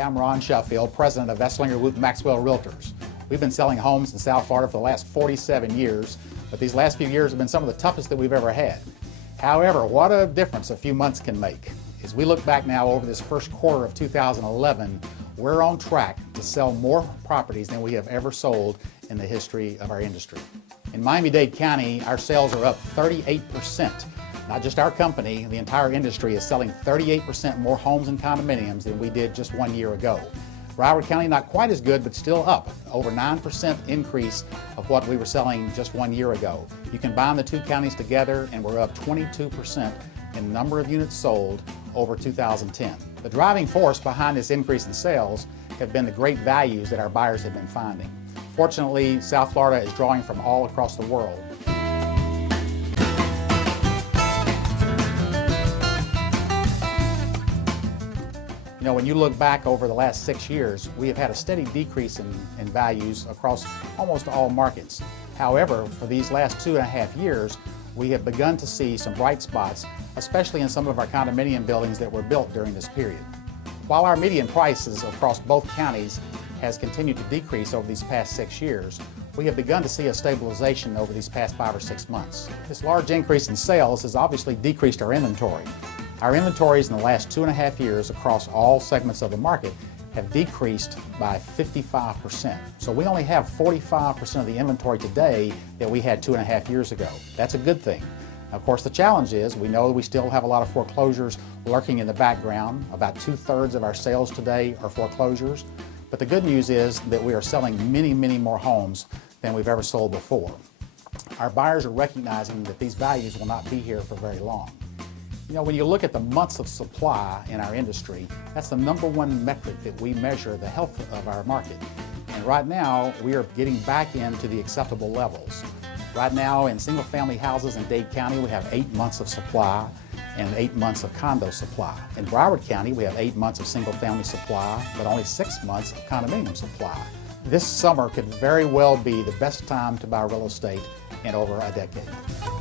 I'm Ron Sheffield, president of Esslinger Whoop Maxwell Realtors. We've been selling homes in South Florida for the last 47 years, but these last few years have been some of the toughest that we've ever had. However, what a difference a few months can make. As we look back now over this first quarter of 2011, we're on track to sell more properties than we have ever sold in the history of our industry. In Miami-Dade County, our sales are up 38%. Not just our company, the entire industry is selling 38% more homes and condominiums than we did just 1 year ago. Broward County, not quite as good, but still up, over 9% increase of what we were selling just 1 year ago. You combine the two counties together and we're up 22% in the number of units sold over 2010. The driving force behind this increase in sales have been the great values that our buyers have been finding. Fortunately, South Florida is drawing from all across the world. You know, when you look back over the last 6 years, we have had a steady decrease in values across almost all markets. However, for these last 2.5 years, we have begun to see some bright spots, especially in some of our condominium buildings that were built during this period. While our median prices across both counties has continued to decrease over these past 6 years, we have begun to see a stabilization over these past 5 or 6 months. This large increase in sales has obviously decreased our inventory. Our inventories in the last 2.5 years across all segments of the market have decreased by 55%. So we only have 45% of the inventory today that we had 2.5 years ago. That's a good thing. Of course, the challenge is we know we still have a lot of foreclosures lurking in the background. About 2/3 of our sales today are foreclosures. But the good news is that we are selling many, many more homes than we've ever sold before. Our buyers are recognizing that these values will not be here for very long. You know, when you look at the months of supply in our industry, that's the #1 metric that we measure the health of our market. And right now, we are getting back into the acceptable levels. Right now, in single-family houses in Dade County, we have 8 months of supply and 8 months of condo supply. In Broward County, we have 8 months of single-family supply, but only 6 months of condominium supply. This summer could very well be the best time to buy real estate in over a decade.